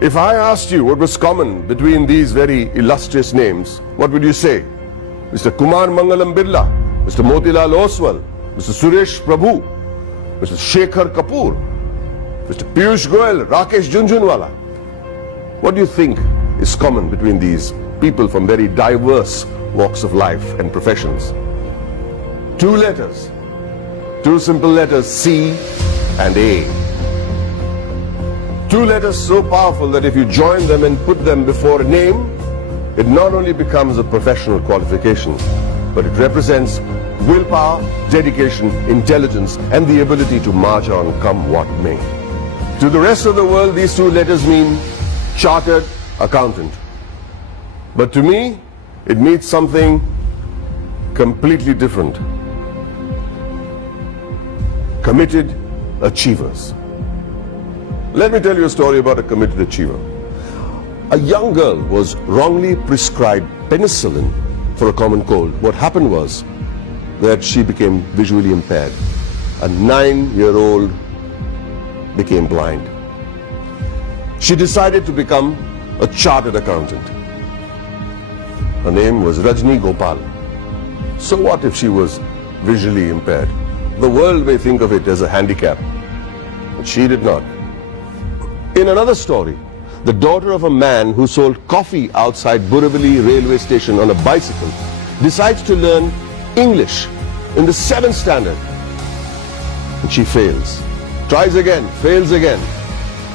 If I asked you what was common between these very illustrious names, what would you say? Mr. Kumar Mangalam Birla, Mr. Motilal Oswal, Mr. Suresh Prabhu, Mr. Shekhar Kapoor, Mr. Piyush Goyal, Rakesh Jhunjhunwala. What do you think is common between these people from very diverse walks of life and professions? Two letters, two simple letters, C and A. Two letters so powerful that if you join them and put them before a name, it not only becomes a professional qualification, but it represents willpower, dedication, intelligence, and the ability to march on come what may. To the rest of the world, these two letters mean chartered accountant. But to me, it means something completely different. Committed achievers. Let me tell you a story about a committed achiever. A young girl was wrongly prescribed penicillin for a common cold. What happened was that she became visually impaired. A 9-year-old became blind. She decided to become a chartered accountant. Her name was Rajni Gopal. So what if she was visually impaired? The world may think of it as a handicap, but she did not. In another story, the daughter of a man who sold coffee outside Borivali railway station on a bicycle decides to learn English in the 7th standard. And she fails. Tries again, fails again.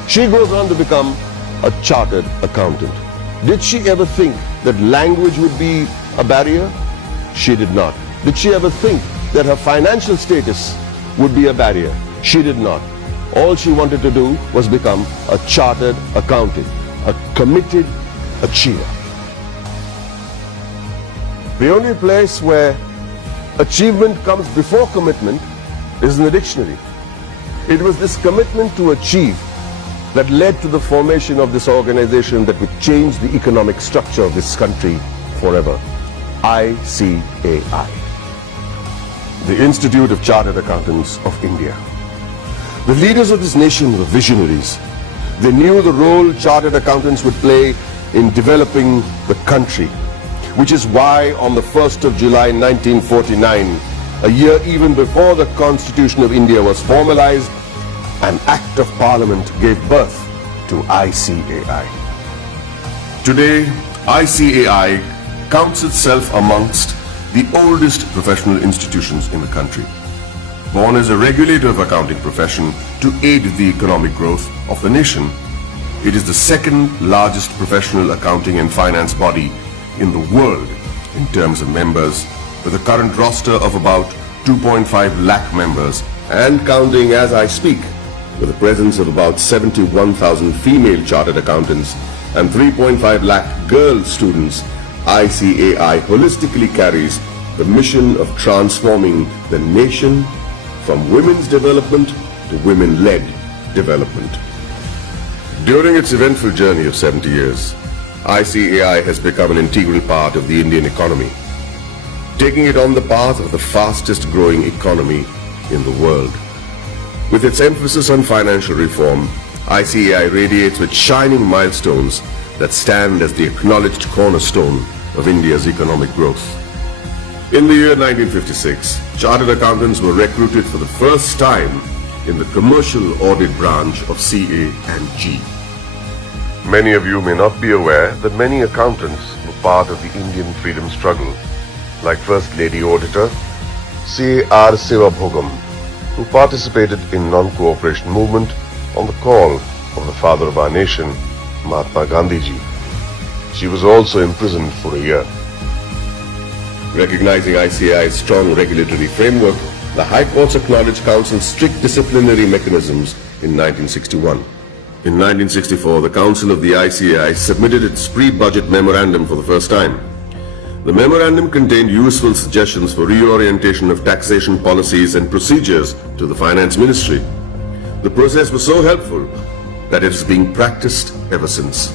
She goes on to become a chartered accountant. Did she ever think that language would be a barrier? She did not. Did she ever think that her financial status would be a barrier? She did not. All she wanted to do was become a chartered accountant, a committed achiever. The only place where achievement comes before commitment is in the dictionary. It was this commitment to achieve that led to the formation of this organization that would change the economic structure of this country forever. ICAI, the Institute of Chartered Accountants of India. The leaders of this nation were visionaries. They knew the role chartered accountants would play in developing the country, which is why on the 1st of July 1949, a year even before the Constitution of India was formalized, an Act of Parliament gave birth to ICAI. Today, ICAI counts itself amongst the oldest professional institutions in the country. Born as a regulator of accounting profession to aid the economic growth of the nation, it is the second largest professional accounting and finance body in the world in terms of members, with a current roster of about 2.5 lakh members and counting as I speak, with a presence of about 71,000 female chartered accountants and 3.5 lakh girl students. ICAI holistically carries the mission of transforming the nation from women's development to women-led development. During its eventful journey of 70 years, ICAI has become an integral part of the Indian economy, taking it on the path of the fastest growing economy in the world. With its emphasis on financial reform, ICAI radiates with shining milestones that stand as the acknowledged cornerstone of India's economic growth. In the year 1956, chartered accountants were recruited for the first time in the commercial audit branch of CA&G. Many of you may not be aware that many accountants were part of the Indian freedom struggle, like First Lady Auditor C.R. Sivabhogam, who participated in non-cooperation movement on the call of the father of our nation, Mahatma Gandhi ji. She was also imprisoned for a year. Recognizing ICAI's strong regulatory framework, the High Courts acknowledged Council's strict disciplinary mechanisms in 1961. In 1964, the Council of the ICAI submitted its pre-budget memorandum for the first time. The memorandum contained useful suggestions for reorientation of taxation policies and procedures to the Finance Ministry. The process was so helpful that it is being practiced ever since.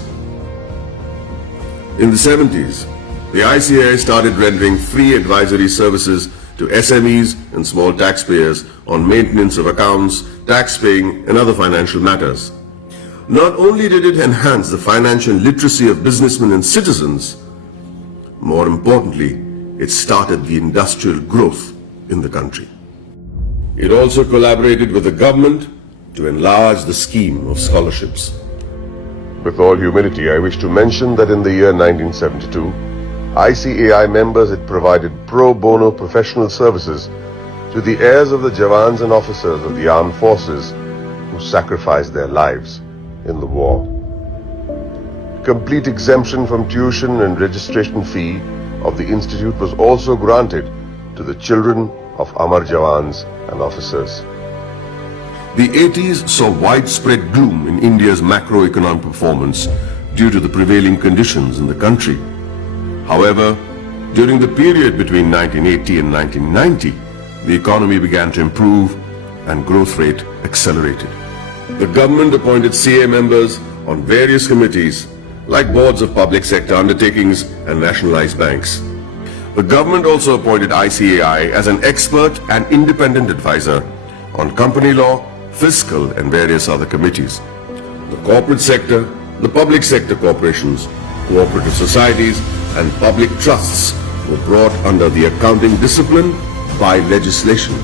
In the 70s, the ICAI started rendering free advisory services to SMEs and small taxpayers on maintenance of accounts, tax paying, and other financial matters. Not only did it enhance the financial literacy of businessmen and citizens, more importantly, it started the industrial growth in the country. It also collaborated with the government to enlarge the scheme of scholarships. With all humility, I wish to mention that in the year 1972, ICAI members had provided pro bono professional services to the heirs of the Jawans and officers of the armed forces who sacrificed their lives in the war. Complete exemption from tuition and registration fee of the institute was also granted to the children of Amar Jawans and officers. The 80s saw widespread gloom in India's macroeconomic performance due to the prevailing conditions in the country. However, during the period between 1980 and 1990, the economy began to improve and growth rate accelerated. The government appointed CA members on various committees like boards of public sector undertakings and nationalized banks. The government also appointed ICAI as an expert and independent advisor on company law, fiscal and various other committees. The corporate sector, the public sector corporations, cooperative societies and public trusts were brought under the accounting discipline by legislation.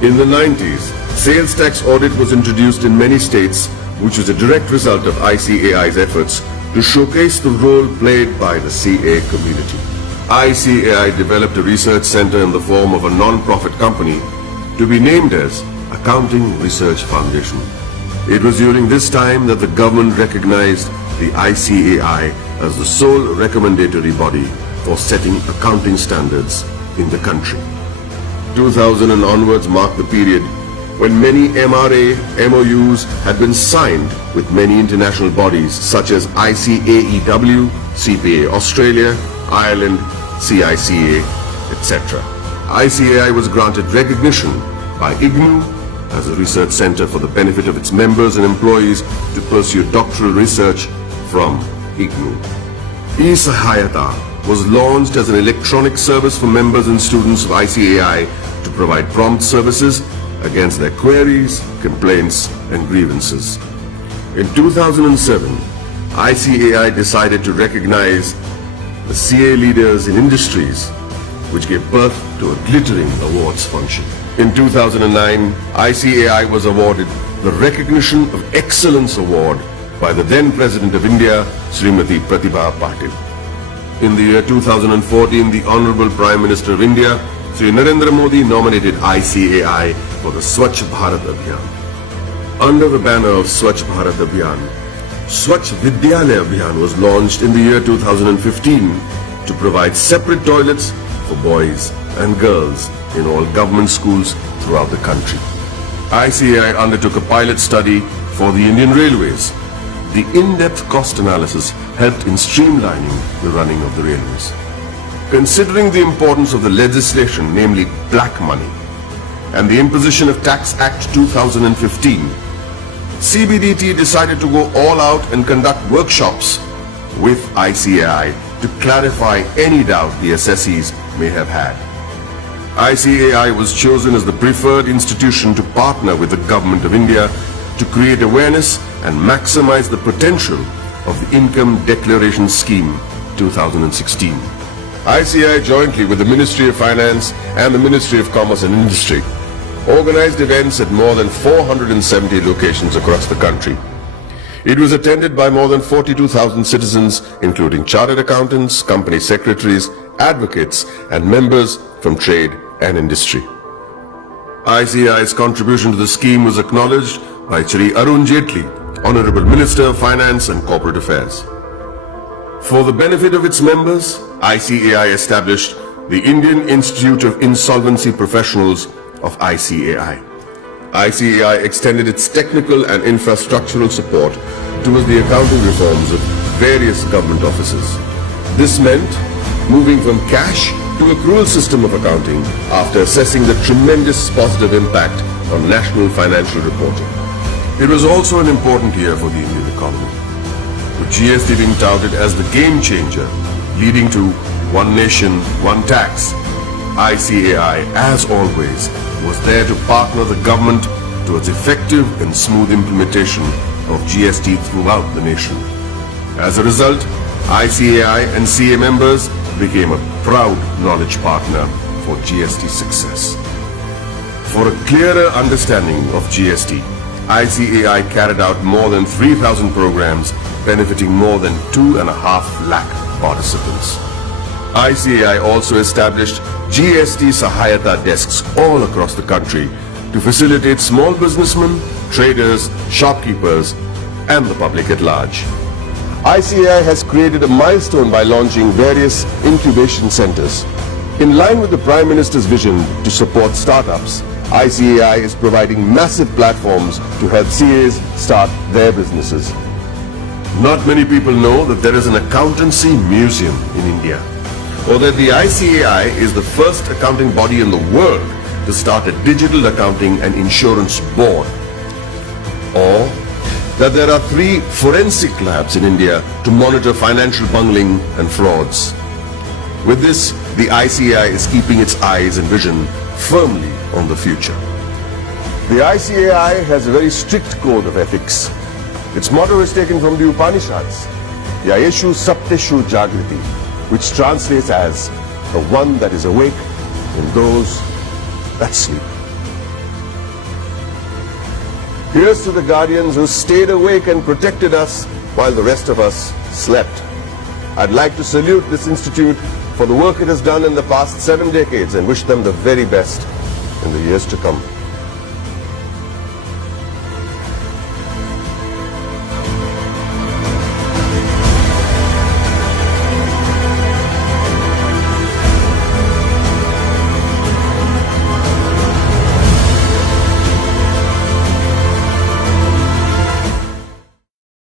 In the 90s, sales tax audit was introduced in many states, which was a direct result of ICAI's efforts to showcase the role played by the CA community. ICAI developed a research center in the form of a non-profit company to be named as Accounting Research Foundation. It was during this time that the government recognized the ICAI as the sole recommendatory body for setting accounting standards in the country. 2000 and onwards marked the period when many MRA MOUs had been signed with many international bodies such as ICAEW, CPA Australia, Ireland, CICA, etc. ICAI was granted recognition by IGNOU as a research center for the benefit of its members and employees to pursue doctoral research from IGNOU. eSahayata was launched as an electronic service for members and students of ICAI to provide prompt services against their queries, complaints, and grievances. In 2007, ICAI decided to recognize the CA leaders in industries, which gave birth to a glittering awards function. In 2009, ICAI was awarded the Recognition of Excellence Award by the then President of India, Srimati Pratibha Patil. In the year 2014, the Honorable Prime Minister of India, Sri Narendra Modi, nominated ICAI for the Swachh Bharat Abhiyan. Under the banner of Swachh Bharat Abhiyan, Swachh Vidyalaya Abhiyan was launched in the year 2015 to provide separate toilets for boys and girls in all government schools throughout the country. ICAI undertook a pilot study for the Indian Railways. The in-depth cost analysis helped in streamlining the running of the railways. Considering the importance of the legislation, namely black money, and the imposition of Tax Act 2015, CBDT decided to go all out and conduct workshops with ICAI to clarify any doubt the assessees may have had. ICAI was chosen as the preferred institution to partner with the Government of India to create awareness and maximize the potential of the Income Declaration Scheme 2016. ICAI, jointly with the Ministry of Finance and the Ministry of Commerce and Industry, organized events at more than 470 locations across the country. It was attended by more than 42,000 citizens, including chartered accountants, company secretaries, advocates, and members from trade and industry. ICAI's contribution to the scheme was acknowledged by Shri Arun Jaitley, Honorable Minister of Finance and Corporate Affairs. For the benefit of its members, ICAI established the Indian Institute of Insolvency Professionals of ICAI. ICAI extended its technical and infrastructural support towards the accounting reforms of various government offices. This meant moving from cash to accrual system of accounting after assessing the tremendous positive impact on national financial reporting. It was also an important year for the Indian economy, with GST being touted as the game changer, leading to one nation, one tax. ICAI, as always, was there to partner the government to towards effective and smooth implementation of GST throughout the nation. As a result, ICAI and CA members became a proud knowledge partner for GST success. For a clearer understanding of GST, ICAI carried out more than 3,000 programs benefiting more than 2.5 lakh participants. ICAI also established GST Sahayata desks all across the country to facilitate small businessmen, traders, shopkeepers, and the public at large. ICAI has created a milestone by launching various incubation centers. In line with the Prime Minister's vision to support startups, ICAI is providing massive platforms to help CAs start their businesses. Not many people know that there is an accountancy museum in India, or that the ICAI is the first accounting body in the world to start a digital accounting and insurance board, or that there are 3 forensic labs in India to monitor financial bungling and frauds. With this, the ICAI is keeping its eyes and vision firmly on the future. The ICAI has a very strict code of ethics. Its motto is taken from the Upanishads, Yayeshu Sapteshu Jagriti, which translates as the one that is awake and those that sleep. Here's to the guardians who stayed awake and protected us while the rest of us slept. I'd like to salute this institute for the work it has done in the past 7 decades and wish them the very best in the years to come.